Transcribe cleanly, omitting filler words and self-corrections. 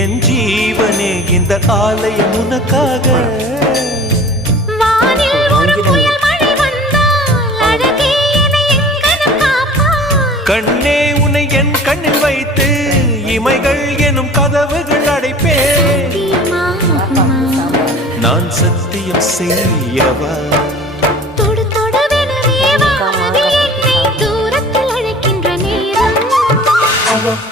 என் ஜீவனே இந்த ஆலயம் உனக்காக. வானில் ஒரு புயல் மழை வந்தால் அழகே என்னை எங்கனம் காப்பாய். கண்ணே உன்னை என் கண்ணில் வைத்து இமைகள் எனும் கதவுகள் அடைப்பேன். நான் சத்தியம் செய்யவா தொடு தொடுவெனவே வானவில் என்னை தூரத்தில் அழைக்கின்ற நேரம். ஆயிரம்